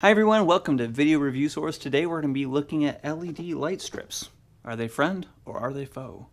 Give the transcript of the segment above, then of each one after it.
Hi everyone, welcome to Video Review Source. Today we're going to be looking at LED light strips. Are they friend or are they foe?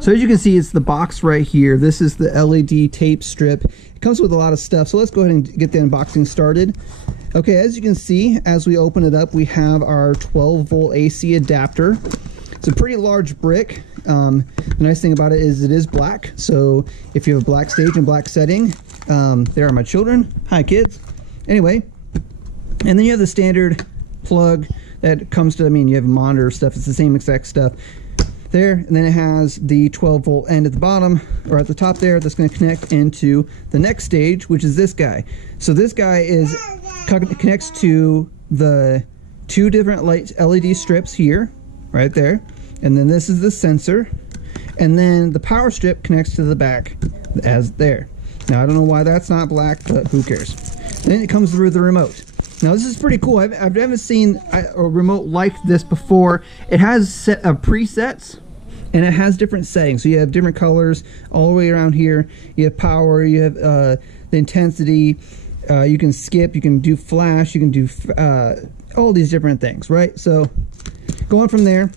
So as you can see, it's the box right here. This is the LED tape strip. It comes with a lot of stuff. So let's go ahead and get the unboxing started. Okay, as you can see, as we open it up, we have our 12-volt AC adapter. It's a pretty large brick. The nice thing about it is black. So if you have a black stage and black setting, there are my children. Hi, kids. Anyway, and then you have the standard plug that comes to, you have monitor stuff. It's the same exact stuff there, and then it has the 12-volt end at the bottom or at the top there that's going to connect into the next stage, which is this guy. So this guy connects to the two different LED strips here, right there, and then this is the sensor, and then the power strip connects to the back as there. Now I don't know why that's not black, but who cares. Then it comes through the remote. Now this is pretty cool. I haven't seen a remote like this before. It has set of presets and it has different settings. So you have different colors all the way around here. You have power, you have the intensity, you can skip, you can do flash, you can do all these different things, right? So going from there,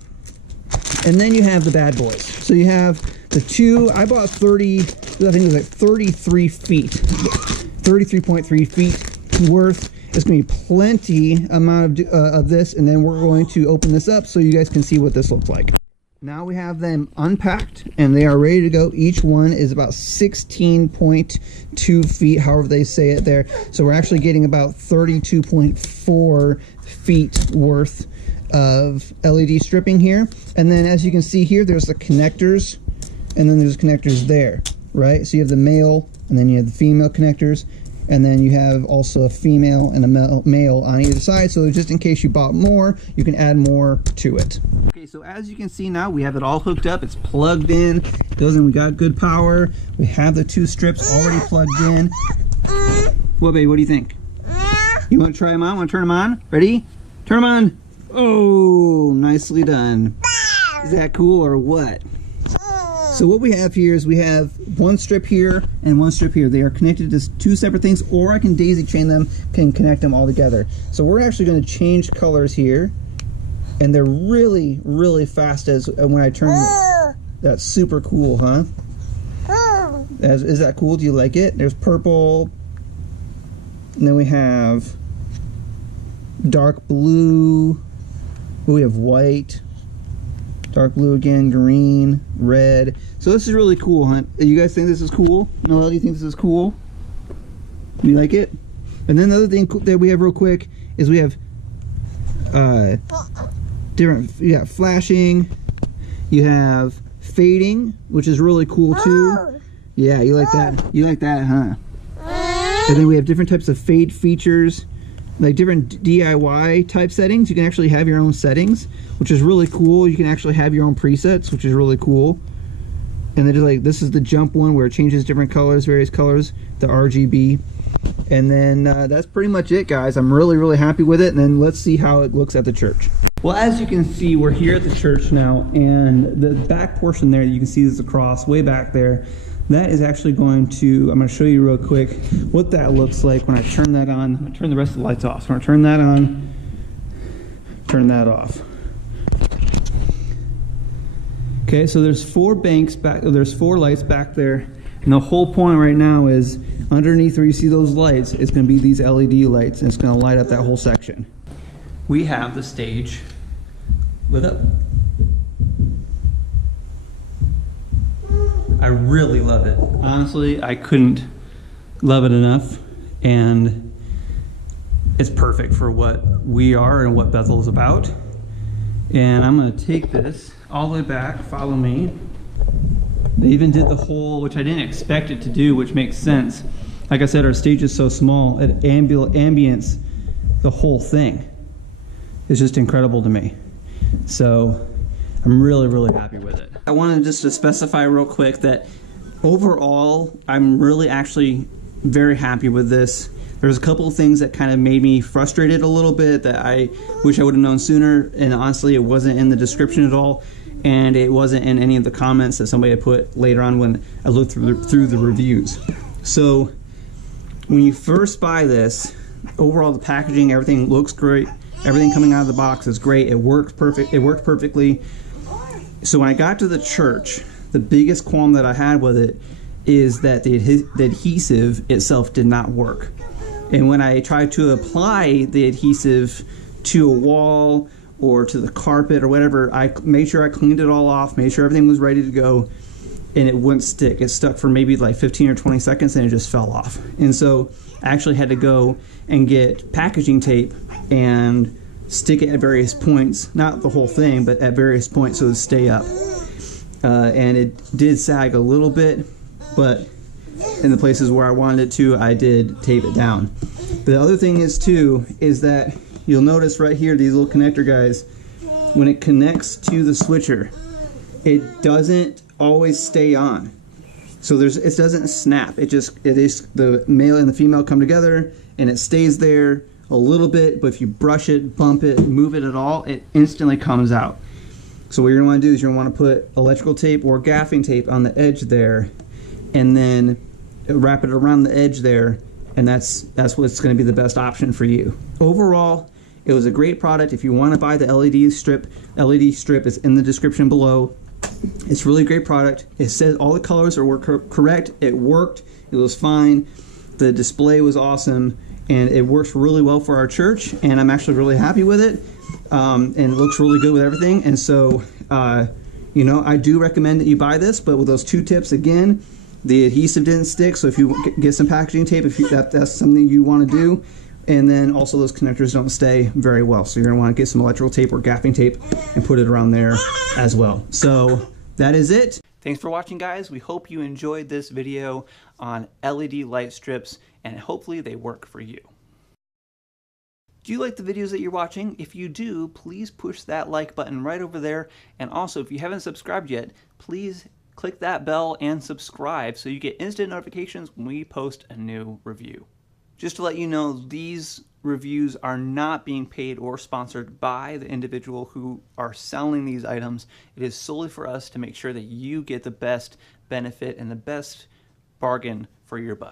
and then you have the bad boys. So you have the two, I bought 30, I think it was like 33 feet, 33.3 feet worth. It's going to be plenty amount of this, and then we're going to open this up so you guys can see what this looks like. Now we have them unpacked and they are ready to go. Each one is about 16.2 feet, however they say it there. So we're actually getting about 32.4 feet worth of LED stripping here. And then as you can see here, there's the connectors, and then there's connectors there, right? So you have the male and then you have the female connectors. And then you have also a female and a male on either side. So just in case you bought more, you can add more to it. Okay, so as you can see now, we have it all hooked up. It's plugged in. It goes in. We got good power. We have the two strips already plugged in. Well, baby, what do you think? You want to try them on? Want to turn them on? Ready? Turn them on. Oh, nicely done. Is that cool or what? So what we have here is we have one strip here and one strip here. They are connected to two separate things, or I can daisy chain them, can connect them all together. So we're actually going to change colors here, and they're really, really fast as when I turn them. That's super cool, huh? Is that cool? Do you like it? There's purple, and then we have dark blue, we have white, dark blue again, green, red. So this is really cool, huh? You guys think this is cool? Noelle, do you think this is cool? You like it? And then the other thing that we have real quick is we have different, you got flashing, you have fading, which is really cool too. Yeah, you like that? You like that, huh? And then we have different types of fade features, like different DIY type settings. You can actually have your own settings, which is really cool. You can actually have your own presets, which is really cool. And then like this is the jump one where it changes different colors, various colors, the RGB. And then that's pretty much it, guys. I'm really, really happy with it. And then let's see how it looks at the church. Well, as you can see, we're here at the church now, and the back portion there, you can see this across way back there. That is actually going to, I'm going to show you real quick what that looks like when I turn that on. I'm going to turn the rest of the lights off. So I'm going to turn that on, turn that off. Okay, so there's four banks back, there's four lights back there. And the whole point right now is underneath where you see those lights, it's going to be these LED lights, and it's going to light up that whole section. We have the stage lit up. I really love it. Honestly, I couldn't love it enough, and it's perfect for what we are and what Bethel's about. And I'm going to take this all the way back. Follow me. They even did the whole, which I didn't expect it to do, which makes sense. Like I said, our stage is so small, it ambience the whole thing. is just incredible to me. So I'm really, really happy with it. I wanted just to specify real quick that overall, I'm really actually very happy with this. There's a couple of things that kind of made me frustrated a little bit that I wish I would have known sooner, and honestly, it wasn't in the description at all, and it wasn't in any of the comments that somebody had put later on when I looked through the reviews. So when you first buy this, overall the packaging, everything looks great. Everything coming out of the box is great. It worked perfectly. So when I got to the church, the biggest qualm that I had with it is that the adhesive itself did not work. And when I tried to apply the adhesive to a wall or to the carpet or whatever, I made sure I cleaned it all off, made sure everything was ready to go, and it wouldn't stick. It stuck for maybe like 15 or 20 seconds and it just fell off. And so I actually had to go and get packaging tape and stick it at various points, not the whole thing, but at various points so it would stay up. And it did sag a little bit, but in the places where I wanted it to, I did tape it down. The other thing is too, is that you'll notice right here, these little connector guys, when it connects to the switcher, it doesn't always stay on. So it doesn't snap. It is the male and the female come together and it stays there a little bit, but if you brush it, bump it, move it at all, it instantly comes out. So what you're gonna wanna do is you're gonna wanna put electrical tape or gaffing tape on the edge there, and then wrap it around the edge there, and that's what's going to be the best option for you. Overall, it was a great product. If you want to buy the LED strip is in the description below. It's really a great product. It says all the colors were correct. It worked. It was fine. The display was awesome, and it works really well for our church, and I'm actually really happy with it. And it looks really good with everything, and so you know, I do recommend that you buy this, but with those 2 tips again, the adhesive didn't stick, so if you get some packaging tape, if that's something you want to do, and then also those connectors don't stay very well, so you're going to want to get some electrical tape or gaffing tape and put it around there as well. So that is it. Thanks for watching, guys. We hope you enjoyed this video on LED light strips, and hopefully they work for you. Do you like the videos that you're watching? If you do, please push that like button right over there, and also if you haven't subscribed yet, please click that bell and subscribe so you get instant notifications when we post a new review. Just to let you know, these reviews are not being paid or sponsored by the individual who are selling these items. It is solely for us to make sure that you get the best benefit and the best bargain for your buck.